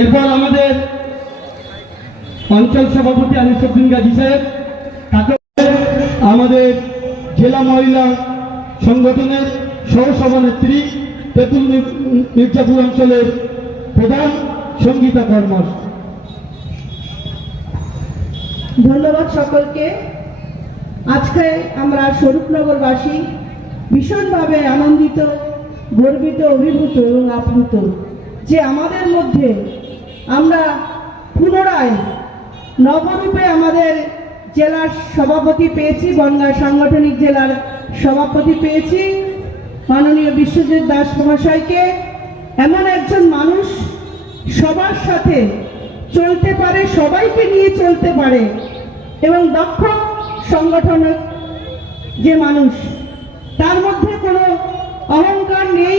এরপর আমাদের অঞ্চল সভাপতি আনিসুদ্দিন গাজী সাহেব, তাকে আমাদের জেলা মহিলা সংগঠনের সহসভানেত্রী তেঁতুল মির্জাপুর অঞ্চলের প্রধান সঙ্গীতা কর্মস ধন্যবাদ সকলকে। আজকে আমরা স্বরূপনগরবাসী ভীষণভাবে আনন্দিত, গর্বিত, অভিভূত এবং আপ্লুত। যে আমাদের মধ্যে আমরা পুনরায় নবরূপে আমাদের জেলার সভাপতি পেয়েছি, বনগাঁ সাংগঠনিক জেলার সভাপতি পেয়েছি, মাননীয় বিশ্বজিৎ দাস মহাশয়কে। এমন একজন মানুষ সবার সাথে চলতে পারে, সবাইকে নিয়ে চলতে পারে এবং দক্ষ সংগঠনের যে মানুষ, তার মধ্যে কোনো অহংকার নেই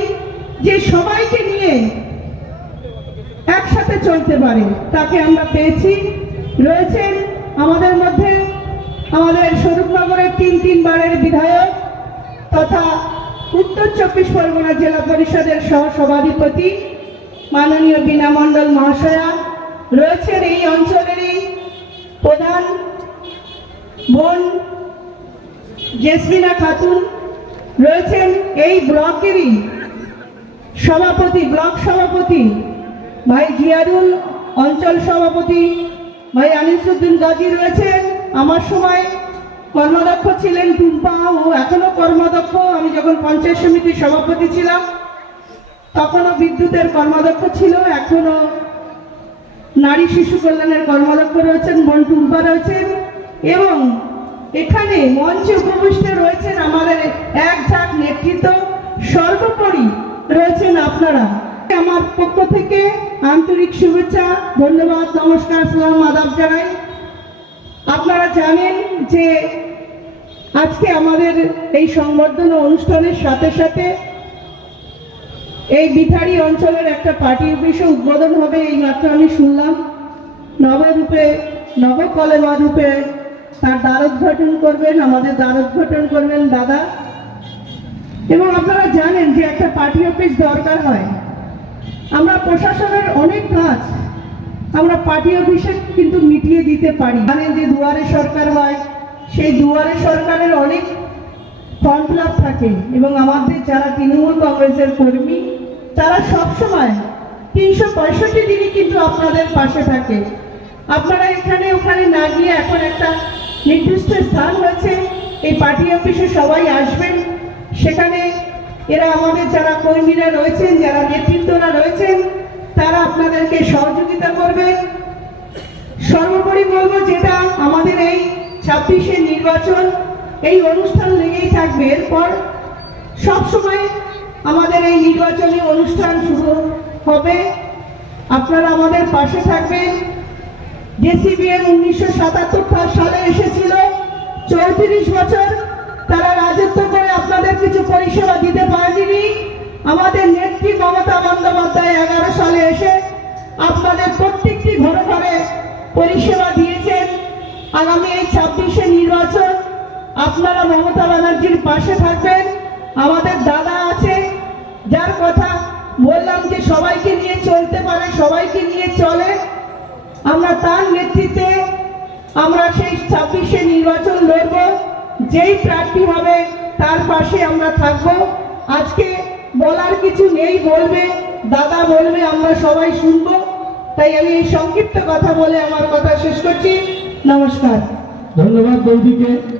যে সবাইকে নিয়ে চলতে পারে। তাকে আমরা পেয়েছি। রয়েছেন আমাদের মধ্যে আমাদের স্বরূপনগরের তিন তিনবারের বিধায়ক তথা উত্তর চব্বিশ পরগনা জেলা পরিষদের সহ সভাধিপতি মাননীয় বীণা মণ্ডল মহাশয়া। রয়েছেন এই অঞ্চলেরই প্রধান বোন জেসমিনা খাতুন। রয়েছেন এই ব্লকেরই সভাপতি, ব্লক সভাপতি ভাই জিয়ারুল অঞ্চল সভাপতি ভাই আনিসুদ্দিন গাজী রয়েছেন। আমার সময় কর্মদক্ষ ছিলেন টুম্পা ও এখনও কর্মদক্ষ আমি যখন পঞ্চায়েত সমিতির সভাপতি ছিলাম, তখনও বিদ্যুতের কর্মদক্ষ ছিল। এখনও নারী শিশু কল্যাণের কর্মদক্ষ রয়েছেন, বোন টুম্পা রয়েছেন এবং এখানে মঞ্চে উপবিষ্ট রয়েছেন আমাদের এক ঝাঁক নেতৃত্ব। সর্বোপরি রয়েছেন আপনারা। আমার পক্ষ থেকে আন্তরিক শুভেচ্ছা, ধন্যবাদ, নমস্কার, সালাম, আদাব জানাই। আপনারা জানেন যে আজকে আমাদের এই সংবর্ধনা অনুষ্ঠানের সাথে সাথে এই বিথারি অঞ্চলের একটা পার্টি অফিসে উদ্বোধন হবে, এই মাত্র আমি শুনলাম। নবরূপে নবকলেমা রূপে তার দ্বারোদ্ঘাটন করবেন, আমাদের দ্বারোদ্ঘাটন করবেন দাদা। এবং আপনারা জানেন যে একটা পার্টি অফিস দরকার হয়। আমরা প্রশাসনের অনেক কাজ আমরা পার্টি অফিসে কিন্তু মিটিয়ে দিতে পারি। জানেন যে দুয়ারে সরকার হয়, সেই দুয়ারে সরকারের অনেক ফর্ম ফিল থাকে এবং আমাদের যারা তৃণমূল কংগ্রেসের কর্মী, তারা সবসময় তিনশো পঁয়ষট্টি দিনই কিন্তু আপনাদের পাশে থাকে। আপনারা এখানে, ওখানে না গিয়ে এখন একটা নির্দিষ্ট স্থান হয়েছে, এই পার্টি অফিসে সবাই আসবেন, সেখানে এরা আমাদের যারা কর্মীরা রয়েছেন, যারা নেতৃত্বরা রয়েছেন, তারা আপনাদেরকে সহযোগিতা করবে। সর্বোপরি বলব যেটা আমাদের এই ছাব্বিশে নির্বাচন, এই অনুষ্ঠান লেগেই থাকবে। এরপর সবসময় আমাদের এই নির্বাচনী অনুষ্ঠান শুরু হবে। আপনারা আমাদের পাশে থাকবেন। জেসিবিএম উনিশশো সাতাত্তর সালে এসেছিল। চৌত্রিশ বছর তারা রাজত্ব করে আপনাদের কিছু পরিষেবা দিতে পারেনি আমাদের নেত্রী মমতা বন্দ্যোপাধ্যায় এগারো সালে এসে আপনাদের প্রত্যেকটি ঘরে ঘরে পরিষেবা দিয়েছেন। আগামী এই ছাব্বিশে নির্বাচন আপনারা মমতা ব্যানার্জির পাশে থাকবেন। আমাদের দাদা আছে, যার কথা বললাম যে সবাইকে নিয়ে চলতে পারে, সবাইকে নিয়ে চলে। আমরা তার নেতৃত্বে আমরা সেই ছাব্বিশে নির্বাচন যেই প্রার্থী হবে, তার পাশে আমরা থাকব। আজকে বলার কিছু নেই, বলবে, দাদা বলবে, আমরা সবাই শুনব। তাই আমি এই সংক্ষিপ্ত কথা বলে আমার কথা শেষ করছি। নমস্কার। ধন্যবাদ বৌদিকে